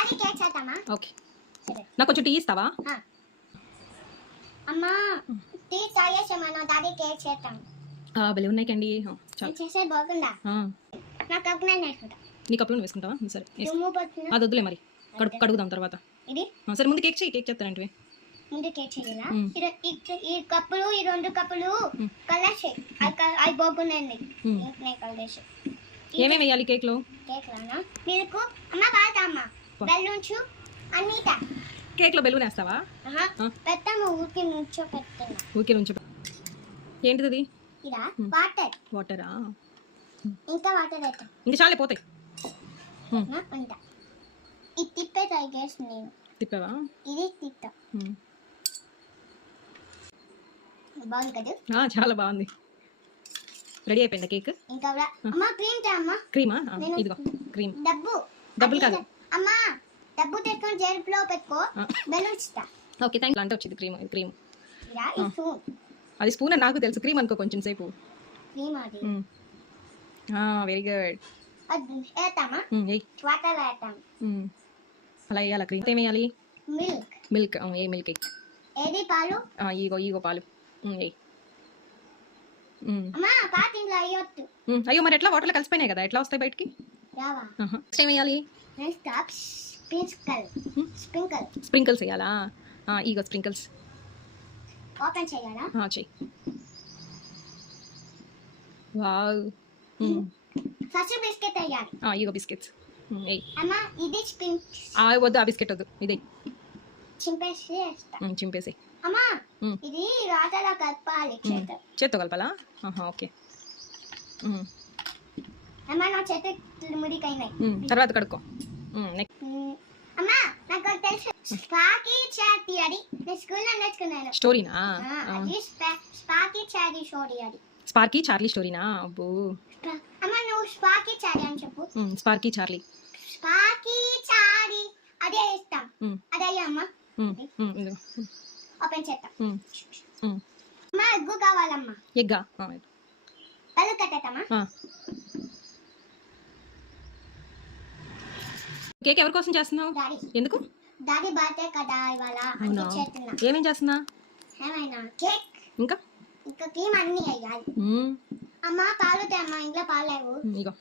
Daddy cake చేద్దామా? Okay, నాకు కొంచెం టీ ఇస్తావా? అమ్మా టీ తాగేసామన్నా డాడీ కేక్ చేద్దాం. భలే ఉన్నాయి కండి. చాలు చేసే బాగుందా? నాకు అప్పుడు నేర్చుకుంటా. నీ కప్పులో వేసుకుంటావా? సరే అది వద్దులే మరి, కడుగుదాం తర్వాత. ఇది సరే ముందు కేక్ చేస్తానంటే ముందు కేక్ చేయాలా? ఈ కప్పులు, ఈ 2 కప్పులు కలర్స్ అవి బాగున్నాయండి. కలర్స్ ఏమేమి వేయాలి కేక్లో? కేక్లోనా మిల్క్ అమ్మ కాదమ్మా బెలూన్స్ అన్నీట. కేక్లో బెలూన్ వేస్తావా? పెట్టాము ఊరికి నుంచో పెడుతున్నా. ఊరికే నుంచో. ఏంటిది అది? ఇలా వాటర్. వాటరా? ఇంకా వాటర్ వేస్తాం. ఇంకా చాలే పోతాయి. అంట ఇది తిప్పేది ఐ గెస్ నేను. తిప్పావా? ఇది తిప్పా. బాగుంది కదా? చాలా బాగుంది. రెడీ అయిపోయిందా కేక్? ఇంకా అమ్మ క్రీమ్ తా అమ్మ. క్రీమా? ఇదిగో క్రీమ్. డబ్బులు కాదు అమ్మా, డబ్బు తెచ్చుకొని జేబులో పెట్టుకో. బెలూన్స్ ఇస్తా. Okay thank you. అంటే వచ్చింది క్రీమ్. అది స్పూన్ అని నాకు తెలుసు. క్రీమ్ అనుకో కొంచెం సేపు. క్రీమ్ అది. Very good. అది వేస్తామా? వాటర్ వేస్తాం. అలా వేయాలా? క్రీమ్ ఏం వేయాలి? మిల్క్. ఏ మిల్క్? ఏది పాలు? ఈగో పాలు. అమ్మా పాతింగ్లో అయ్యొద్దు. అయ్యో మరి ఎట్లా? వాటర్లో కలిసిపోయినాయి కదా, ఎట్లా వస్తాయి బయటికి? రావా? నెక్స్ట్ ఏం వేయాలి? స్ప్రింకిల్స్ వేయాలా? Ego sprinkles. ఓపెన్ చేయాలా? చెయ్యి. వావ్. ఫస్ట్ బిస్కెట్ వేయాలి. Ego biscuits. అమ్మా ఇది స్ప్రింకిల్స్. వద్దు, ఆ బిస్కెట్ వద్దు, ఇదే చింపేసి వేస్తా. చింపేసి. అమ్మా ఇది రాతలా కలపాలి. చేత్తో కలపాలా? ఓకే. అమ్మా నా చేతులు మురికైనాయి. తర్వాత కడుక్కో. అమ్మా నాకు తెలుసు స్పార్కీ చాటీ అది నేను స్కూల్లో నేర్చుకున్నాను. స్టోరీనా? అది స్పార్కీ చాటీ స్టోరీ అది. స్పార్కీ చార్లీ స్టోరీనా? అబ్బో. అమ్మా నువ్వు స్పార్కీ చారీ అని చెప్పు. స్పార్కీ చార్లీ. స్పార్కీ చారీ అదే ఇస్తాం. అదే అమ్మా. ఓపెన్ చేద్దాం. అమ్మా ఎగ్గు కావాలమ్మా. ఎగ్గా? పళ్ళు కట్టేద్దామా? కేక్ ఎవరి కోసం చేస్తున్నావు? ఎందుకు? డాడీ బర్త్డే కదా ఇవాళ. ఏమేం చేస్తున్నా? ఏమైనా కేక్ ఇంకా క్రీమ్ అన్ని వేయాలి. అమ్మా పాలు తేమ్మా, ఇంట్లో పాలు లేవు. ఇగో